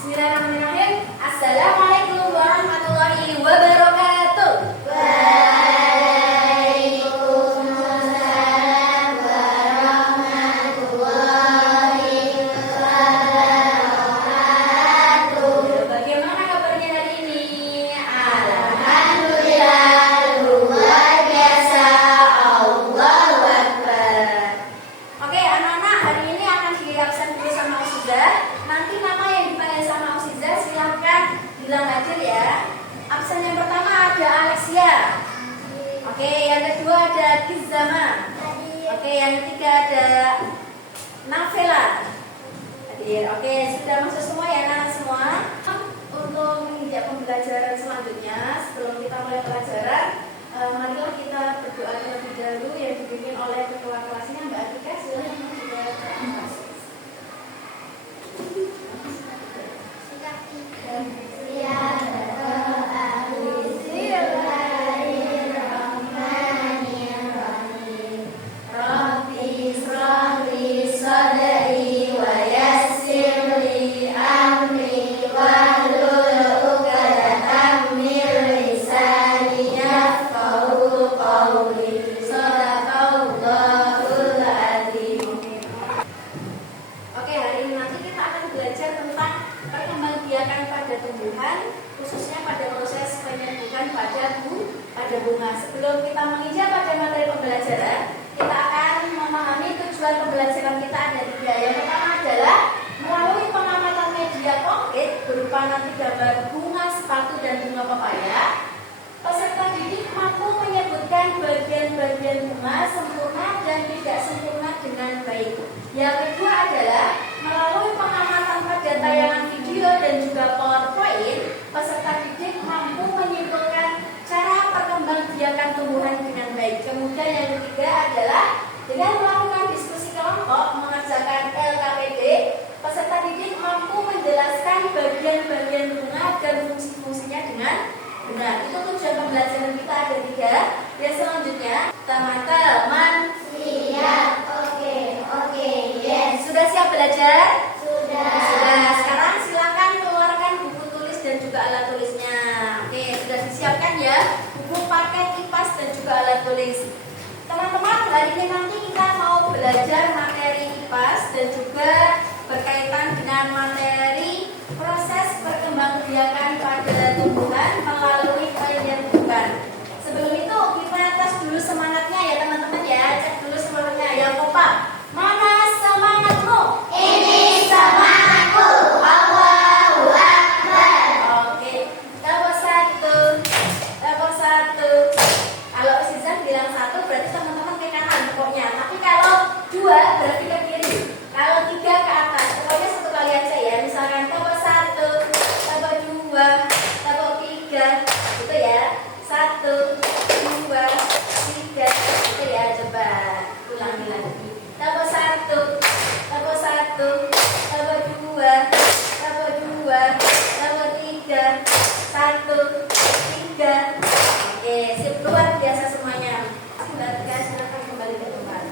Bismillahirrahmanirrahim. Assalamualaikum warahmatullahi wabarakatuh. Waalaikumsalam warahmatullahi wabarakatuh. Bagaimana kabarnya hari ini? Alhamdulillah, luar biasa. Allahu Akbar. Oke, anak-anak, hari ini akan diabsen dulu sama Ustazah. Nanti nama yang dipanggil sama Ustazah silahkan bilang hadir ya. Absen yang pertama ada Alexia. Oke, yang kedua ada Kizama. Oke, yang ketiga ada Nafela. Hadir. Oke, sudah masuk semua ya anak semua. Untuk menginjak pembelajaran selanjutnya, sebelum kita mulai pelajaran, marilah kita berdoa terlebih dahulu yang dipimpin oleh ketua kelasnya Mbak Atika. Silakan juga Rabbi shrahli sadri wa yassirli amri wahlul 'uqdatam min lisani yafqahu qawli. Shadaqallahul adzim. Oke, hari ini nanti kita akan belajar tentang perkembangbiakan pada tumbuhan, khususnya pada proses penyembuhan pada bunga. Sebelum kita menginjak pada materi pembelajaran, kita akan memahami tujuan pembelajaran kita ada tiga. Yang pertama adalah melalui pengamatan media konkret berupa nanti gambar bunga sepatu dan bunga pepaya, peserta didik mampu menyebutkan bagian-bagian bunga sempurna dan tidak sempurna dengan baik. Yang kedua adalah melalui pengamatan pada tayangan video dan juga PowerPoint, peserta didik mampu menyimpulkan cara perkembangbiakan tumbuhan dengan baik. Kemudian yang ketiga adalah dengan melakukan diskusi kelompok mengerjakan LKPD, peserta didik mampu menjelaskan bagian-bagian bunga dan fungsi-fungsinya dengan benar. Itu tujuan pembelajaran kita ada tiga. Yang selanjutnya, teman-teman Siap. Oke, yes. sudah siap belajar? Sudah. Sekarang silakan keluarkan buku tulis dan juga alat tulisnya. Oke, sudah disiapkan ya buku paket kipas dan juga alat tulis. Teman-teman, hari ini nanti kita mau belajar materi kipas dan juga berkaitan dengan materi proses perkembangbiakan pada tumbuhan melalui penyembuhan. Sebelum itu kita tes dulu semangatnya ya teman-teman ya. Cek dulu semangatnya. Yang kompak, mana semangatmu? Ini semangatku. Allahu Akbar. Oke, nomor satu. Kalau Ustazah bilang satu berarti teman-teman ke kanan pokoknya. Tapi kalau dua berarti ke kiri. Kalau tiga ke atas. Pokoknya satu kali aja ya. Misalkan nomor satu, nomor dua, nomor tiga, gitu ya. Satu, dua, tiga, gitu ya. Coba ulangi lagi. Nomor satu, nomor dua, nomor tiga, satu, tiga. Oke, sip, luar biasa semuanya. Silakan kembali ke tempat.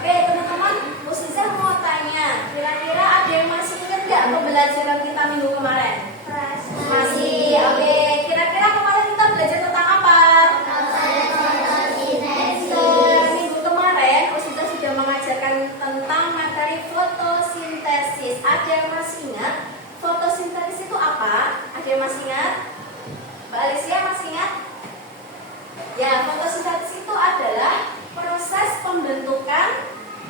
Oke, teman-teman, Ustazah mau tanya, kira-kira ada yang masih ingat nggak pembelajaran kita minggu kemarin? Masih. Oke, kira-kira kemarin kita belajar tentang apa? Minggu kemarin Ustazah sudah mengajarkan tentang materi fotosintesis. Ada yang masih ingat? Fotosintesis itu apa? Ada yang masih ingat? Mbak Alicia masih ingat? Ya, fotosintesis itu adalah proses pembentukan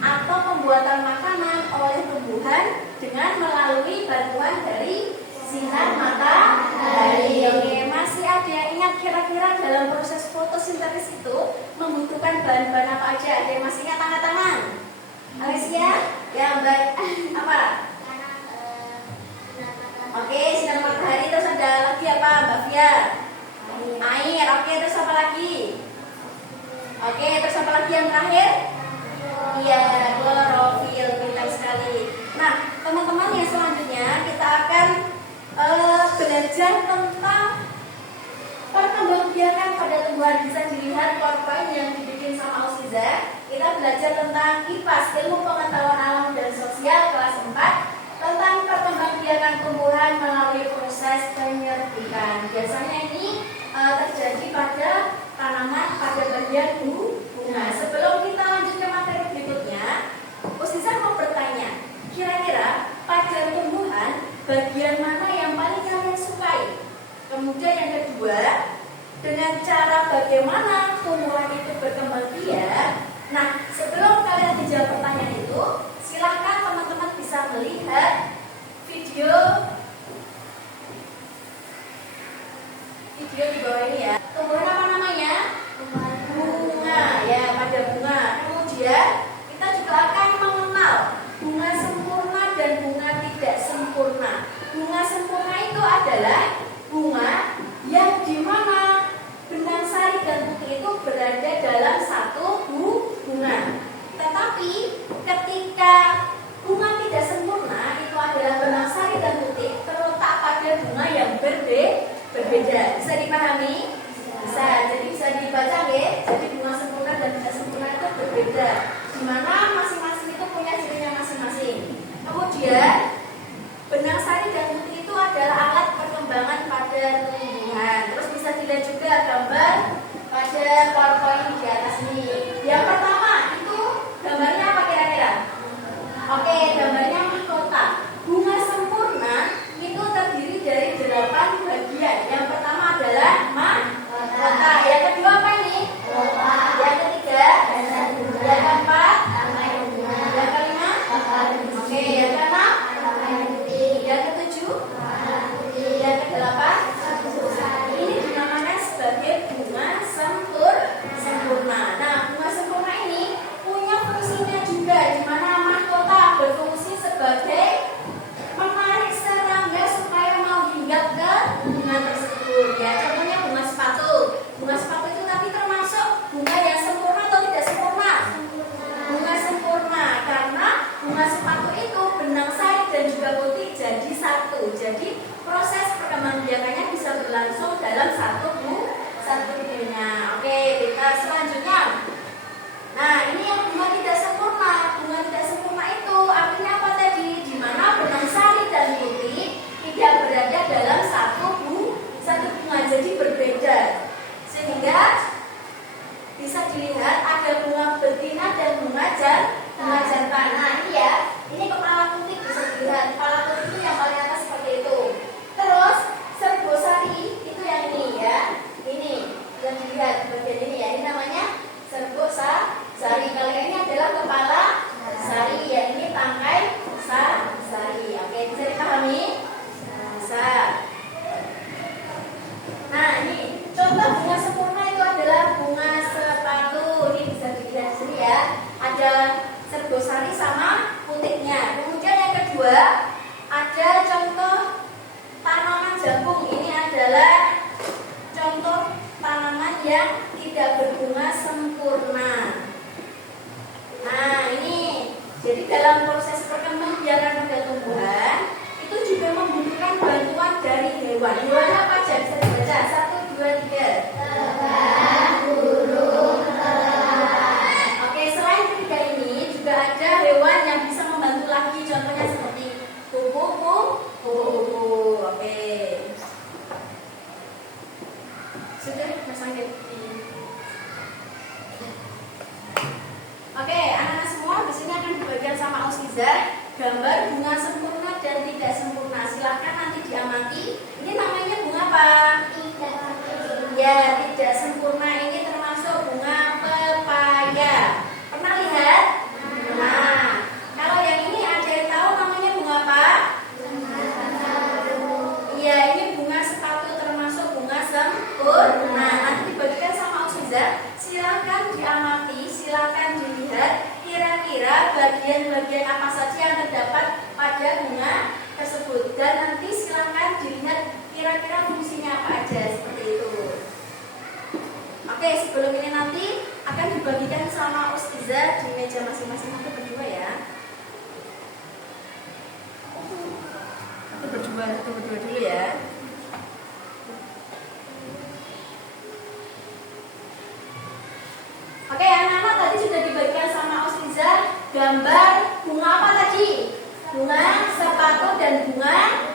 atau pembuatan makanan oleh tumbuhan dengan melalui bantuan dari sinar matahari. Oke, masih ada yang ingat kira-kira dalam proses fotosintesis itu membutuhkan bahan-bahan apa aja? Ada yang masih ingat angkat tangan? Alicia? Ya, Mbak. Apa? Oke, sinar matahari. Terus ada lagi apa, Mbak Fia? Air. Oke, terus apa lagi? Oke, terus apa lagi yang terakhir? Iya, klorofil. Pintar sekali. Nah, teman-teman, yang selanjutnya kita akan belajar tentang perkembangbiakan pada tumbuhan. Bisa dilihat PowerPoint yang dibikin sama Ustazah. Kita belajar tentang kipas, ilmu pengetahuan alam dan sosial kelas 4. tentang perkembangbiakan tumbuhan melalui proses penyerbukan. Biasanya ini terjadi pada tanaman pada bagian bunga. Sebelum kita lanjut ke materi berikutnya, Ustazah mau bertanya, kira-kira pada tumbuhan bagian mana yang paling kalian sukai? Kemudian yang kedua, dengan cara bagaimana tumbuhan itu berkembang biak. Nah, sebelum kalian menjawab pertanyaan itu, silahkan teman-teman bisa melihat video di bawah ini ya. Tumbuhan apa namanya? Bunga ya, pada bunga. Kemudian kita juga akan mengenal bunga sempurna dan bunga tidak sempurna. Bunga sempurna itu adalah bunga yang dimana benang sari dan putih itu berada dalam satu bunga. Tetapi ketika bunga tidak sempurna itu adalah benang sari dan putih terletak pada bunga yang berbeda. Bisa dipahami? Bisa. Jadi bisa dibaca ya. Jadi bunga sempurna dan tidak sempurna itu berbeda. Di mana masing-masing itu punya cirinya masing-masing. Kemudian benang sari dan putih itu adalah alat perkembangan pada tumbuhan. Terus bisa dilihat juga gambar pada PowerPoint di atas ini. Yang pertama itu gambarnya apa kira-kira? Oke, gambarnya mahkota. Bunga sempurna itu terdiri dari 8 bagian. Yang pertama adalah mahkota. Yang kedua apa ini? Yang ketiga? Yang keempat? Yang kelima? Oke, yang keenam? Yang ketujuh? Yang kedelapan? Ini dinamakan sebagai bunga sempurna. Nah, bunga sempurna ini punya fungsinya juga, di mana mahkota berfungsi sebagai menarik serangga supaya mau hinggap ke bunga tersebut. Ya, contohnya bunga sepatu. Bunga sepatu itu nanti termasuk bunga yang sempurna atau tidak sempurna? Bunga sempurna, karena bunga sepatu itu benang sari dan juga putih jadi satu. Jadi proses perkembangbiakannya bisa berlangsung dalam satu bunga. Oke, kita selanjutnya. Nah, ini yang bunga tidak sempurna. Bunga tidak sempurna itu artinya apa tadi? Di mana benang sari dan putih tidak berada dalam satu bunga, jadi berbeda. Sehingga bisa dilihat ada bunga betina dan bunga jantan. Nah, ini ya, ini kepala putih bisa dilihat. Kepala putih itu yang paling atas seperti itu. Terus serbosari itu yang ini ya. Ini bisa dilihat bagian ini ya. Ini namanya serbosari. Kalau ini adalah kepala sari ya. Ini tangkai sari. Oke, bisa dipahami? Bisa. Nah, ini contoh bunga sempurna itu adalah bunga sepatu. Ini bisa dilihat sini ya. Ada serbosari sama putihnya. Kemudian yang kedua ada contoh tanaman jagung. Ini adalah contoh tanaman yang tidak berbunga sempurna. Nah, ini jadi dalam proses perkembangbiakan pada tumbuhan itu juga membutuhkan bantuan dari hewan. Hewan apa aja bisa dibaca? 1, 2, 3. Oke, selain ketiga ini juga ada hewan yang bisa membantu lagi. Contohnya seperti kupu-kupu. Oke. Sudah pasang di. Oke, anak-anak semua di sini akan dibagikan sama Ustazah gambar bunga sempurna dan tidak sempurna. Silahkan nanti diamati. Ini namanya bunga apa? Ya, tidak sempurna ini termasuk bunga pepaya. Pernah lihat? Nah, kalau yang ini ada yang tahu namanya bunga apa? Iya, ini bunga sepatu termasuk bunga sempurna. Nanti dibagikan sama Ustazah. Silakan diamati, silakan dilihat kira-kira bagian-bagian apa saja yang terdapat pada bunga tersebut. Dan nanti silakan dilihat kira-kira fungsinya apa aja seperti itu. Oke, sebelum ini nanti akan dibagikan sama Ustazah di meja masing-masing. Nanti berdua ya. Berdua dulu ya. Oke, anak-anak tadi sudah dibagikan sama Ustazah gambar bunga apa tadi? Bunga sepatu dan bunga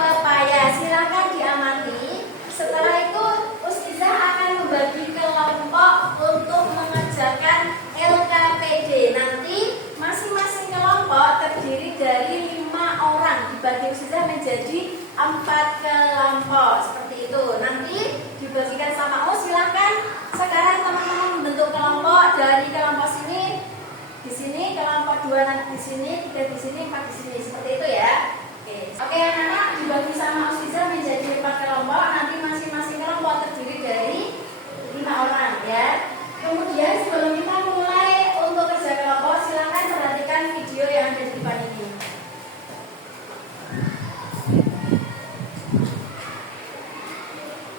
pepaya. Silakan diamati. Setelah itu Ustazah akan membagi kelompok untuk mengerjakan LKPD. Nanti masing-masing kelompok terdiri dari 5 orang. Dibagi Ustazah menjadi 4 kelompok seperti itu. Nanti dibagikan sama silahkan sekarang teman-teman membentuk kelompok. Dari kelompok sini, di sini kelompok 2, nanti di sini 3, di sini 4, di sini seperti itu ya. Oke anak-anak, dibagi sama Ustazah menjadi 4 kelompok. Nanti masing-masing kelompok terdiri dari 5 orang ya. Kemudian sebelum kita mulai untuk kerja kelompok, silakan perhatikan video yang ada di depan ini.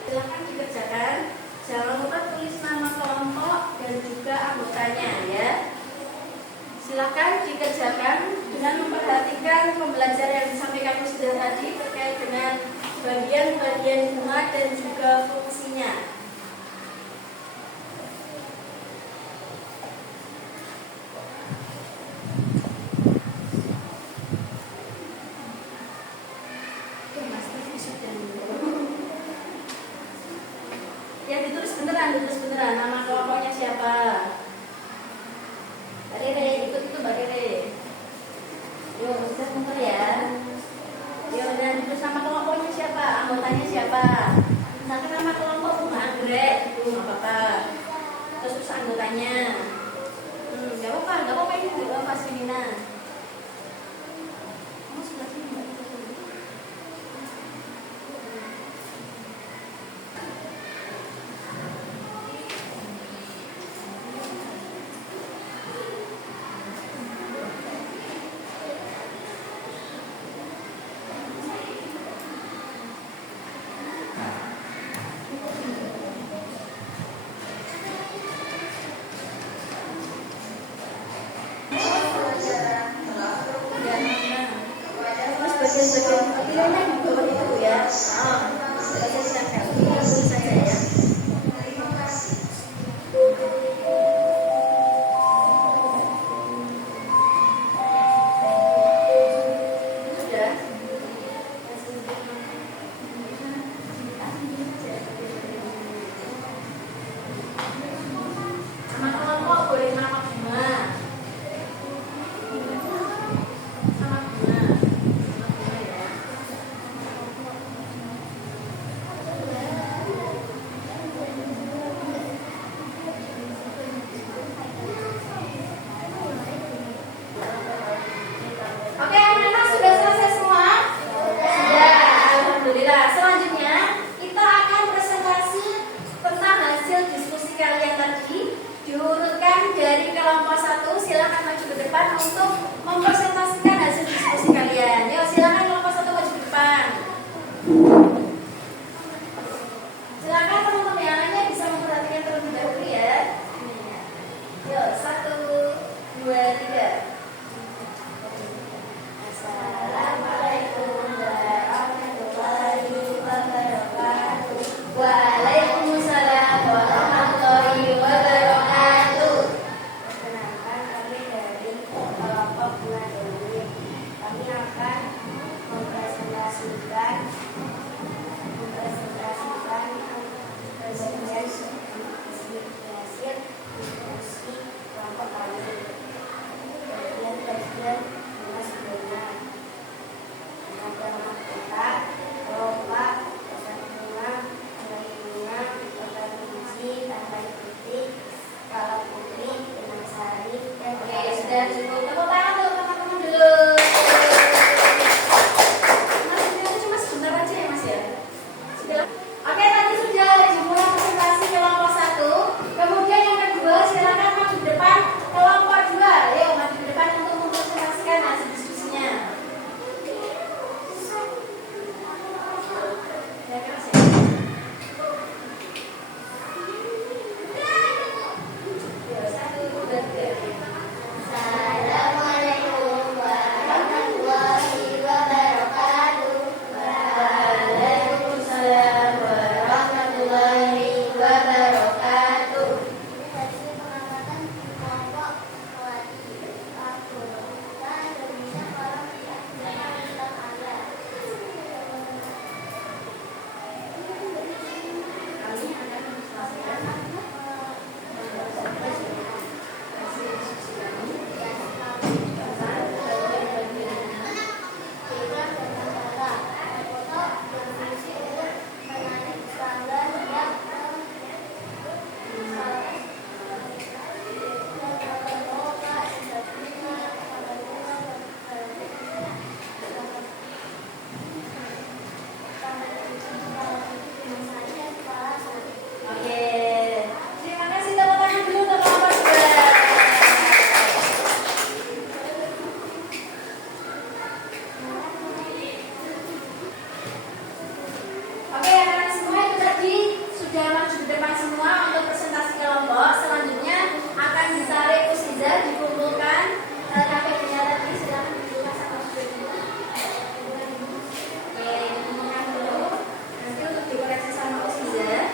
Silakan dikerjakan. Jangan lupa tulis nama kelompok dan juga anggotanya ya. Silakan dikerjakan dengan memperhatikan pembelajaran yang disampaikan Ustazah tadi terkait dengan bagian-bagian bunga dan juga fungsinya. Ya ditulis beneran nama kelompoknya siapa. Mbak Rere, ikut itu Mbak Rere. Yuk, Ustazah bentar ya. Yuk, dan terus nama kelompoknya siapa, anggotanya siapa. Misalkan nama kelompok bunga anggrek, itu nggak apa-apa. Terus anggotanya. Nggak apa-apa ini nggak apa-apa Nina. Kamu sebelah sini Mbak. Bagian-bagian di bawah itu ya. Tulis saja ya. Sudah. Nama kelompok boleh nama bunga. Sama bunga. depan semua untuk presentasi kelompok. Selanjutnya akan ditarik Ustazah, dikumpulkan KTP-nya tadi. Silakan dibuka sama Ustazah. Oke, dikumpulkan dulu. Nanti untuk dikoreksi sama Ustazah.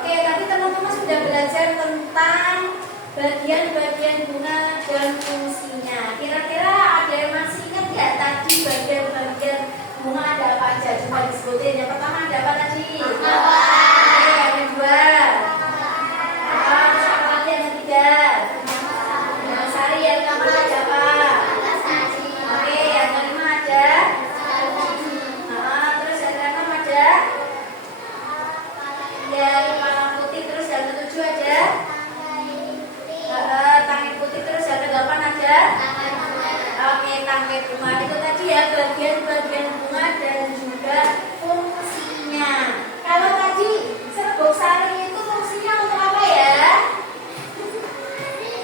Oke, tadi teman-teman sudah belajar tentang bagian-bagian bunga dan fungsinya. Kira-kira ada yang masih ingat nggak tadi bagian-bagian bunga ada apa aja? Coba disebutin. Yang pertama ada apa tadi? Oke, yang kedua. Apa? Terus apa lagi yang ketiga? Bunga sari. Yang keempat ada apa? Oke, yang kelima ada? Terus yang keenam ada? Ya, kepala putih. Terus yang ketujuh ada? Tangkai putih. Terus yang kedelapan ada? Oke, tangkai bunga. Itu tadi ya bagian-bagian bunga dan juga fungsinya. Kalau tadi serbuk sari itu fungsinya untuk apa ya?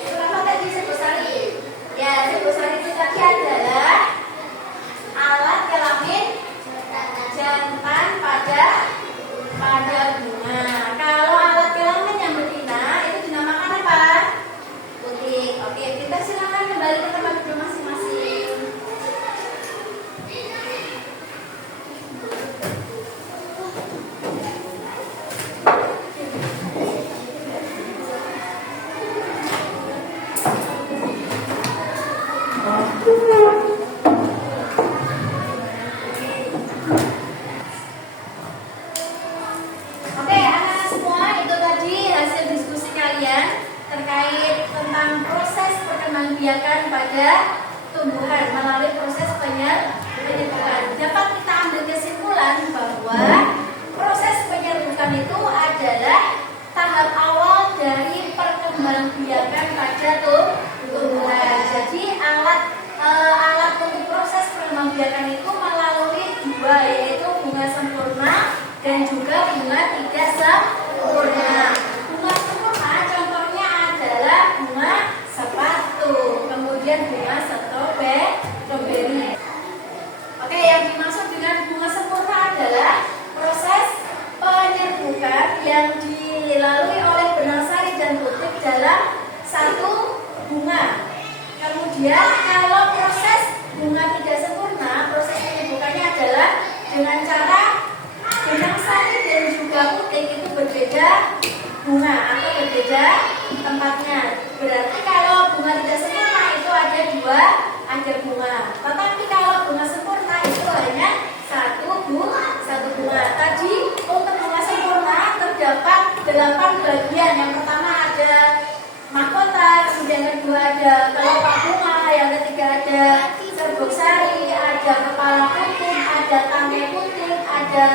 Untuk apa tadi serbuk sari? Ya, serbuk sari itu tadi adalah alat kelamin jantan pada bunga. Kalau alat kelamin yang betina itu dinamakan apa? Putik. Oke, kita silakan kembali ke tempat duduk masing-masing. Oke, anak-anak semua, itu tadi hasil diskusi kalian terkait tentang proses perkembangbiakan pada tumbuhan melalui proses penyerbukan. Dapat kita ambil kesimpulan bahwa proses penyerbukan itu adalah tahap awal dari perkembangbiakan pada tumbuhan. Jadi alat untuk proses perkembangbiakan itu melalui dua, yaitu bunga sempurna dan juga bunga tidak sempurna. Bunga sempurna contohnya adalah bunga sepatu, kemudian bunga stroberi. Oke, yang dimaksud dengan bunga sempurna adalah proses penyerbukan yang dilalui oleh benang sari dan putik dalam satu bunga. Kemudian kalau proses bunga tidak sempurna, proses penyerbukannya adalah dengan cara benang sari dan juga putik itu berbeda bunga atau berbeda tempatnya. Berarti kalau bunga tidak sempurna itu ada dua bunga. Tetapi kalau bunga sempurna itu hanya satu bunga. Tadi untuk bunga sempurna terdapat 8 bagian. Yang pertama ada mahkota, kemudian yang kedua ada kelopak bunga, yang ketiga ada serbuk sari, ada kepala putih, ada tangkai putih, ada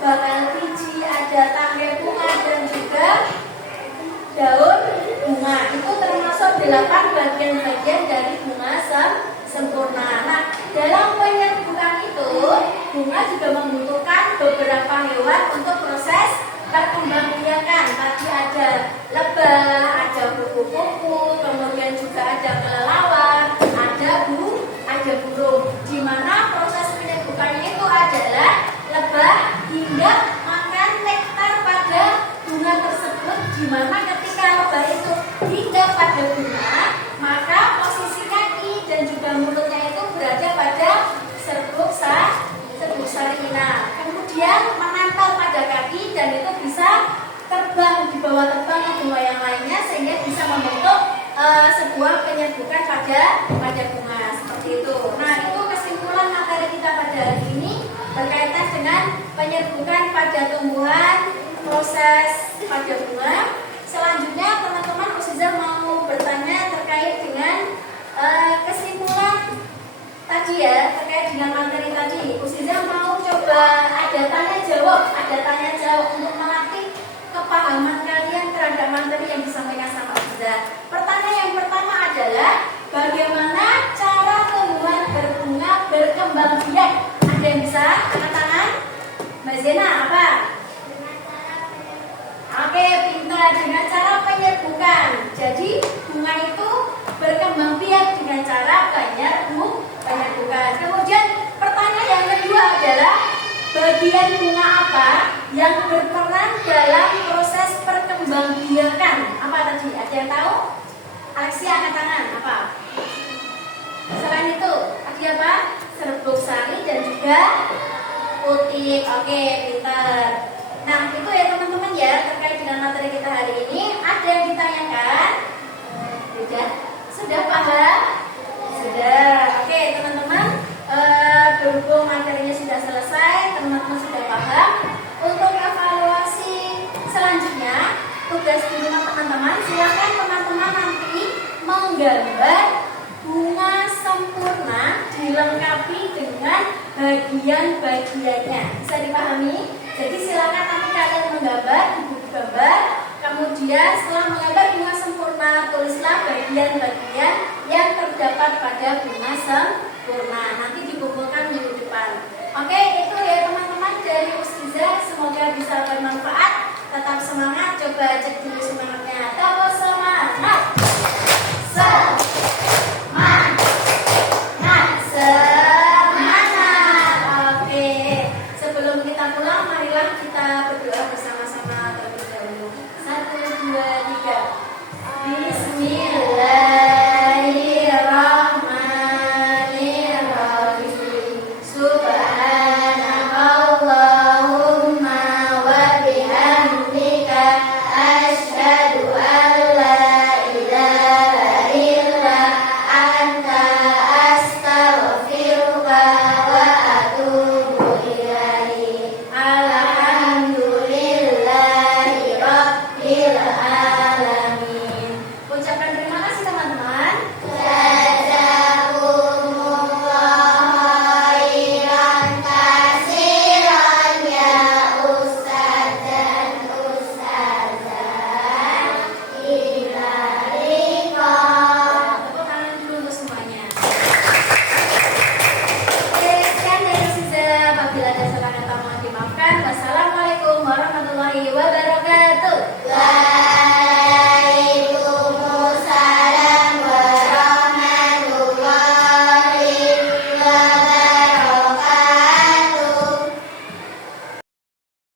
bakal biji, ada tangkai bunga dan juga daun bunga. Itu termasuk 8 bagian-bagian dari bunga sempurna. Nah, dalam penyerbukan itu bunga juga membutuhkan beberapa hewan untuk proses perkembangbiakan. Tadi ada lebah, ada kupu-kupu, kemudian juga ada kelelawar, ada burung. Di mana proses penyerbukannya itu adalah lebah hingga makan nektar pada bunga tersebut. Di mana ketika lebah itu hingga pada bunga, maka posisi kaki dan juga mulutnya itu berada pada serbuk sarina. Kemudian menempel pada kaki dan itu bisa terbang, dibawa terbang ke bunga yang lainnya sehingga bisa membentuk sebuah penyerbukan pada bunga seperti itu. Nah, itu kesimpulan materi kita pada hari ini berkaitan dengan penyerbukan pada tumbuhan, proses pada bunga. Selanjutnya teman-teman Ustazah mau bertanya terkait dengan kesimpulan tadi ya, terkait dengan materi tadi. Ustazah mau coba ada tanya jawab untuk melatih kepahaman kalian terhadap materi yang disampaikan sama Ustazah. Pertanyaan yang pertama adalah bagaimana cara tumbuhan berbunga berkembang biak? Ada yang bisa angkat tangan? Mbak Zena, apa? Oke, pintar, dengan cara penyerbukan. Jadi bunga itu berkembang biak dengan cara penyerbukan. Kemudian pertanyaan yang kedua bagian bunga apa yang berperan dalam proses perkembangbiakan? Apa tadi? Ada yang tahu? Alexia angkat tangan. Apa? Selain itu, ada apa? Serbuk sari dan juga putih. Oke, pintar. Nah, itu ya teman-teman ya, terkait dengan materi kita hari ini. Ada yang ditanyakan? Sudah? Sudah paham? Sudah. Oke, teman-teman. Berhubung materinya sudah selesai, teman-teman sudah paham. Untuk evaluasi selanjutnya, tugas di rumah teman-teman, silakan teman-teman nanti menggambar bunga sempurna dilengkapi dengan bagian-bagiannya. Bisa dipahami? Jadi silakan nanti kalian menggambar, ibu gambar, kemudian setelah menggambar bunga sempurna, tulislah bagian-bagian yang terdapat pada bunga sempurna. Nanti dikumpulkan minggu depan. Oke, itu ya teman-teman dari Ustazah. Semoga bisa bermanfaat. Tetap semangat, coba cek dulu semangatnya. Tawassul.